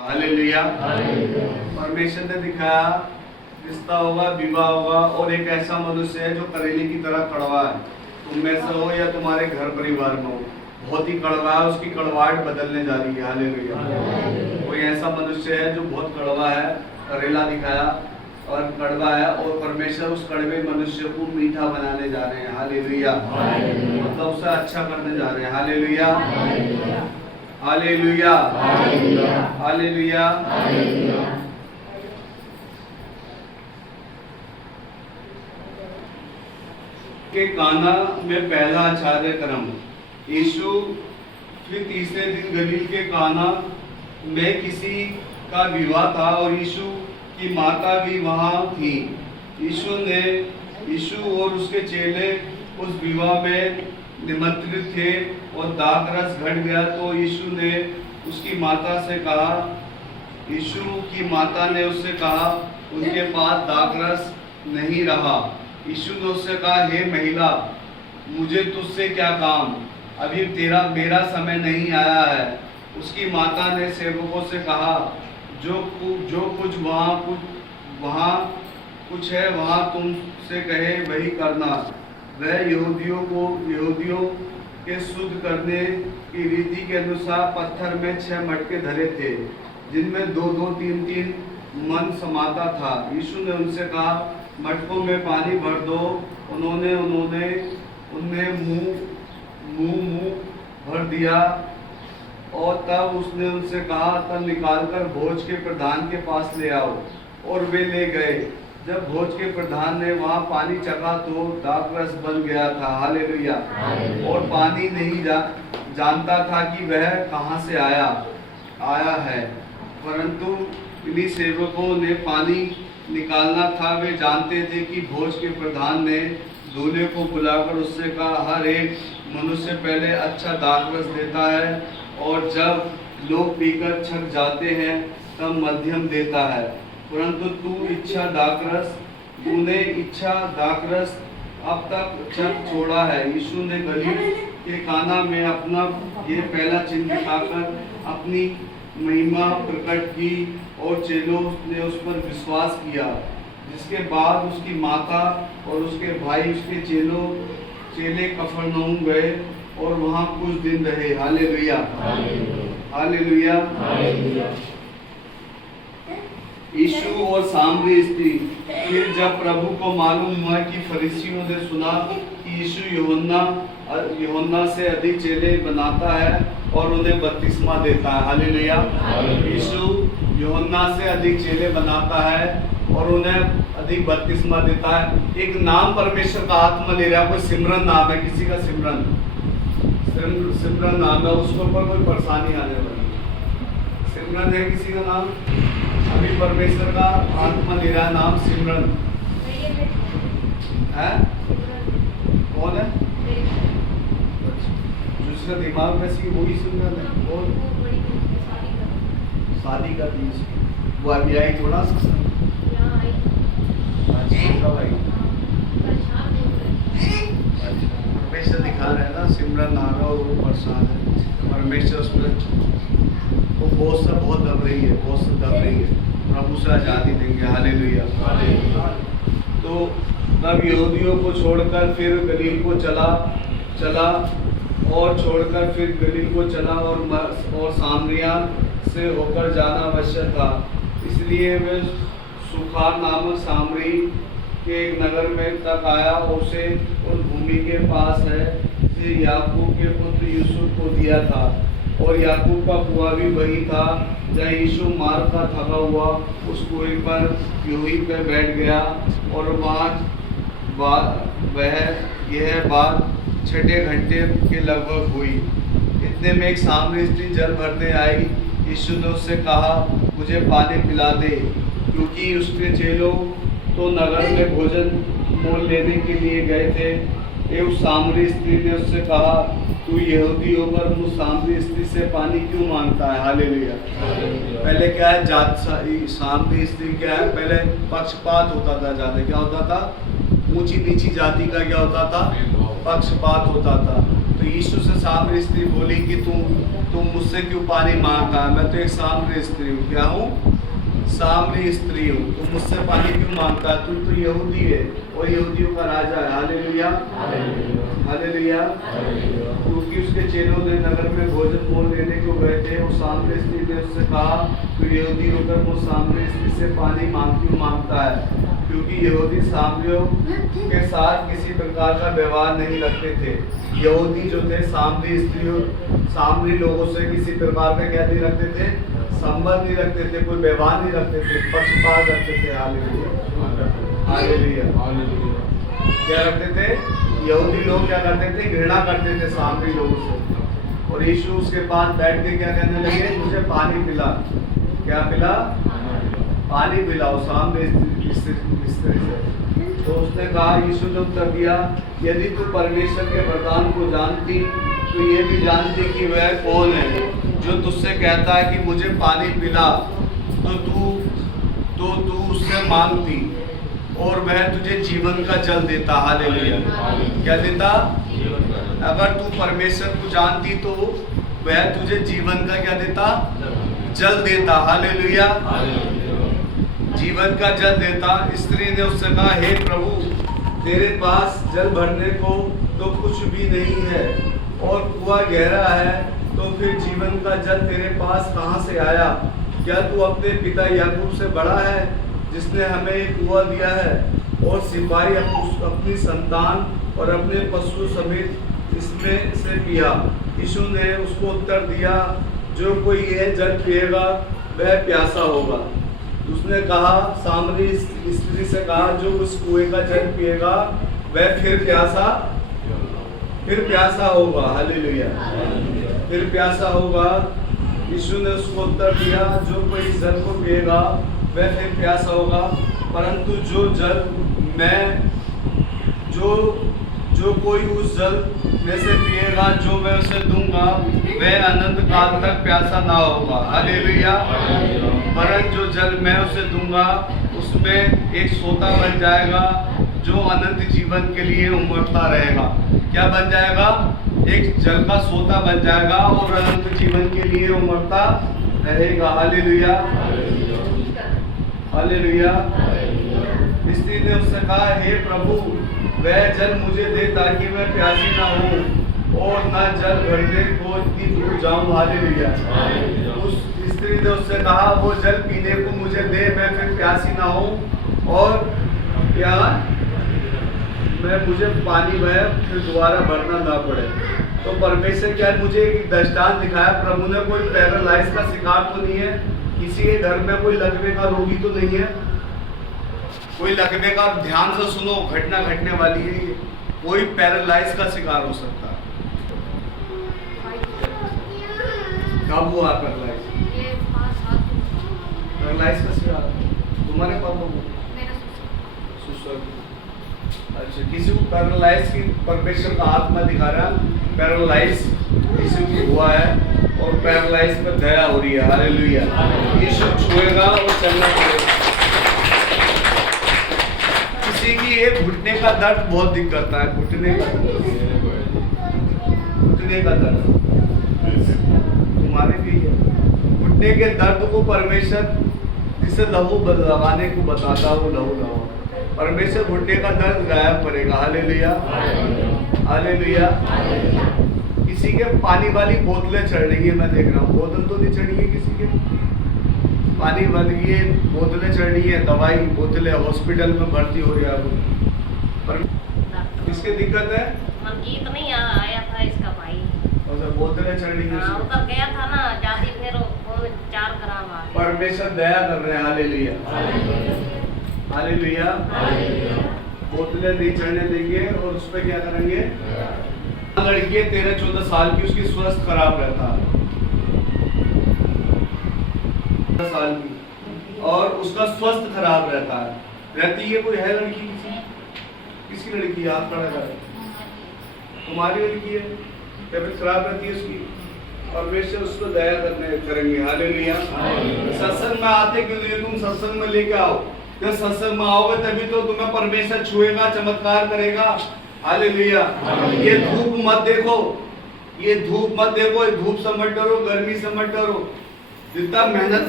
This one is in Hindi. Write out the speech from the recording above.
हालेलुया। परमेश्वर ने दिखाया रिश्ता होगा, विवाह होगा और एक ऐसा मनुष्य है जो करेले की तरह कड़वा है। तुम में से हो या तुम्हारे घर परिवार में हो, बहुत ही कड़वा है, उसकी कड़वाहट बदलने जा रही है। हालेलुया। कोई ऐसा मनुष्य है जो बहुत कड़वा है, करेला दिखाया और कड़वा है, और परमेश्वर उस कड़वे मनुष्य को मीठा बनाने जा रहे हैं। हालेलुया। मतलब उसे अच्छा करने जा रहे हैं। Hallelujah, hallelujah, hallelujah. के काना में पहला आचार्य क्रम। यीशु फिर तीसरे दिन गलील के काना में किसी का विवाह था और यीशु की माता भी वहां थी। यीशु और उसके चेले उस विवाह में निमंत्रित थे और दाखरस घट गया तो यीशु ने उसकी माता से कहा, यीशु की माता ने उससे कहा, उनके पास दाखरस नहीं रहा। यीशु ने उससे कहा, हे महिला, मुझे तुझसे क्या काम, अभी मेरा समय नहीं आया है। उसकी माता ने सेवकों से कहा, जो कुछ वहाँ कुछ है वहाँ तुमसे कहे वही करना। वह यहूदियों के शुद्ध करने की रीति के अनुसार पत्थर में 6 मटके धरे थे, जिनमें 2-2, 3-3 मन समाता था। यीशु ने उनसे कहा, मटकों में पानी भर दो। उन्होंने उनमें मुंह भर दिया और तब उसने उनसे कहा, तब निकालकर भोज के प्रधान के पास ले आओ। और वे ले गए। जब भोज के प्रधान ने वहाँ पानी चखा तो दाखरस बन गया था। हालेलुया। और पानी नहीं जानता था कि वह कहाँ से आया है, परंतु इन्हीं सेवकों ने पानी निकालना था। वे जानते थे कि भोज के प्रधान ने दूल्हे को बुलाकर उससे कहा, हर एक मनुष्य पहले अच्छा दाखरस देता है और जब लोग पीकर छक जाते हैं तब मध्यम देता है, परंतु तूने इच्छा दाखरस अब तक छक छोड़ा है। यीशु ने गलील के काना में अपना ये पहला चिन्ह दिखाकर अपनी महिमा प्रकट की और चेलों ने उस पर विश्वास किया। जिसके बाद उसकी माता और उसके भाई उसके चेले कफरनहूम गए और वहाँ कुछ दिन रहे। Hallelujah, hallelujah. यीशु और सामरी स्त्री। फिर जब प्रभु को मालूम हुआ कि फरीसियों ने सुना कि यीशु यूहन्ना से अधिक चेले बनाता है और उन्हें बपतिस्मा देता है। हालेलुया। यीशु यूहन्ना से अधिक चेले बनाता है और उन्हें अधिक बपतिस्मा देता है। एक नाम परमेश्वर का आत्मा ले रहा है। कोई सिमरन नाम है, किसी का सिमरन नाम है, उसके ऊपर कोई परेशानी आने वाली है। सिमरन है किसी का नाम, अभी परमेश्वर का आत्मा ले रहा है नाम सिमरन है। कौन है? जिसका दिमाग में सी वही सिमरन है। और शादी का बीज वो अभी आई थोड़ा सा परमेश्वर दिखा रहे हैं ना, सिमरन नाम है और वो परेशान है। परमेश्वर उस पर वो बहुत दब रही है, प्रभु से आजादी देंगे। हालेलुया। तो तब यहूदियों को छोड़कर फिर गलील को चला और सामरिया से होकर जाना आवश्यक था। इसलिए वे सुखार नामक सामरी के एक नगर में तक आया। उसे उन भूमि के पास है जिसे याकूब के पुत्र यूसुफ को दिया था, और याकूब का कुआं भी वही था जहाँ यीशु मार का थका हुआ उस कुएं पर यूही पे बैठ गया। और यह बात 6 घंटे के लगभग हुई। इतने में एक सामरी स्त्री जल भरने आई। यीशु ने उससे कहा, मुझे पानी पिला दे, क्योंकि उसके चेलों तो नगर में भोजन मोल लेने के लिए गए थे। उस सामरी स्त्री ने उससे कहा, तू यहूदी होकर मुझ सामरी स्त्री से पानी क्यों मांगता है? हालेलुया। पहले क्या है, सामरी स्त्री क्या है, पहले पक्षपात होता था। ज़्यादा क्या होता था, ऊंची नीची जाति का क्या होता था, पक्षपात होता था। तो यीशु से सामरी स्त्री बोली कि तुम मुझसे क्यों पानी मांगता है? मैं तो एक सामरी स्त्री हूँ। क्या हूँ? सामरी स्त्री हूँ। तुम मुझसे पानी क्यों मांगता है? तू तो यहूदी है और यहूदियों का राजा है। Hallelujah, hallelujah. क्योंकि उसके चेलों ने नगर में भोजन मोल लेने को गए थे। वो सामरी स्त्री ने उससे कहा, तू यहूदी होकर वो सामरी स्त्री से पानी क्यों मांगता है? क्योंकि यहूदी सामरियों के साथ किसी प्रकार का व्यवहार नहीं रखते थे। यहूदी जो थे सामरी लोगों से किसी प्रकार का क्या नहीं रखते थे? संबंध नहीं रखते थे, कोई व्यवहार नहीं रखते थे, पक्षपात रखते थे। Hallelujah, hallelujah. क्या रखते थे? यहूदी लोग क्या करते थे? घृणा करते थे सामरी लोगों से। और यीशु उसके पास बैठ के क्या कहने लगे? मुझे पानी पिला। क्या पिला? पानी पिलाओ सामने स्त्री से। तो उसने कहा, यीशु ने उत्तर दिया, यदि तू परमेश्वर के वरदान को जानती तो ये भी जानती कि वह कौन है जो तुझसे कहता है कि मुझे पानी पिला, तो तू उससे मांगती और वह तुझे जीवन का जल देता। हालेलुया। क्या देता? अगर तू परमेश्वर को जानती तो वह तुझे जीवन का क्या देता? जल देता। हालेलुया, जीवन का जल देता। स्त्री ने उससे कहा, हे प्रभु, तेरे पास जल भरने को तो कुछ भी नहीं है और कुआं गहरा है, तो फिर जीवन का जल तेरे पास कहाँ से आया? क्या तू अपने पिता याकूब से बड़ा है जिसने हमें एक कुआं दिया है और सिपाही अपनी संतान और अपने पशु समेत इसमें से पिया? यीशु ने उसको उत्तर दिया, जो कोई यह जल पिएगा वह प्यासा होगा। उसने कहा, सामरी स्त्री से कहा, जो उस कुएं का जल पिएगा वह फिर प्यासा होगा। हालेलुया, फिर प्यासा होगा। यीशु ने उसको उत्तर दिया, जो कोई इस जल को पिएगा वह फिर प्यासा होगा, परंतु जो कोई उस जल में से पिएगा जो मैं उसे दूंगा वह अनंत काल तक प्यासा ना होगा। हालेलुया। वरन जो जल मैं उसे दूंगा उसमें एक सोता बन जाएगा जो अनंत जीवन के लिए उमड़ता रहेगा। क्या बन जाएगा? एक जल का सोता बन जाएगा और अनंत जीवन के लिए उमड़ता रहेगा। Hallelujah, hallelujah. स्त्री ने उससे कहा, हे प्रभु, वह जल मुझे दे ताकि मैं प्यासी ना हूँ और न जल भरने को इतनी दूर जाऊँ। हालेलुया। उस स्त्री ने उससे कहा, वो जल पीने को मुझे दे, मैं फिर प्यासी ना हूँ और क्या मुझे पानी वह फिर दोबारा भरना ना पड़े। तो परमेश्वर क्या मुझे एक दृष्टांत दिखाया। प्रभु ने कोई पैरालाइज का शिकार तो नहीं है, किसी के घर में कोई लकवे का रोगी तो नहीं है, कोई लकवे का, ध्यान से सुनो, घटना घटने वाली है। कोई पैरालाइज का शिकार हो सकता है। कब हुआ पैरालाइज? पैरालाइज का शिकार तुम्हारे पापा को? अच्छा, किसी को पैरालाइज की परमेश्वर का आत्मा दिखा रहा, पैरालाइज किसी को हुआ है और पैरालाइज पर दया हो रही है। हालेलुया। यीशु छुएगा और चलना पड़ेगा। किसी की एक घुटने का दर्द बहुत दिक्कत करता है, घुटने का दर्द तुम्हारे भी है। घुटने के दर्द को परमेश्वर जिसे लहू लगाने को बताता, वो लहू लगाओ। परमेश्वर घुटने का दर्द गायब करेगा। Hallelujah, hallelujah. किसी के पानी वाली बोतलें चढ़ रही है, मैं देख रहा हूँ। बोतल तो नहीं चढ़ी है किसी के, पानी वाली ये बोतलें चढ़ रही है, दवाई बोतलें हॉस्पिटल में भर्ती हो रही है। पर किसके दिक्कत है? मनकीत नहीं आया था इसका भाई, और बोतलें चढ़ रही है, उतर गया था ना जादी, फिर 4 ग्राम आ गया। परमेश्वर दया कर रहे हैं। Hallelujah, hallelujah. बोतलें नहीं चढ़ने देंगे और उस पर क्या करेंगे? लड़की है 13-14 साल की, उसकी स्वास्थ्य खराब रहता है, साल की, और उसका स्वास्थ्य खराब रहती है। कोई है लड़की? किसकी लड़की है? हाथ खड़ा कर। तुम्हारी लड़की है, तबीयत खराब रहती है उसकी, परमेश्वर उसको दया करेंगे। हालेलुया। सत्संग में आते क्यों नहीं? तुम सत्संग में लेके आओ। जब सत्संग में आओगे तभी तो तुम्हें परमेश्वर छुएगा, चमत्कार करेगा। हालेलुया। ये धूप मत देखो, ये धूप मत देखो, ये धूप से मत डरो, गर्मी से मत डरो, जितना मेहनत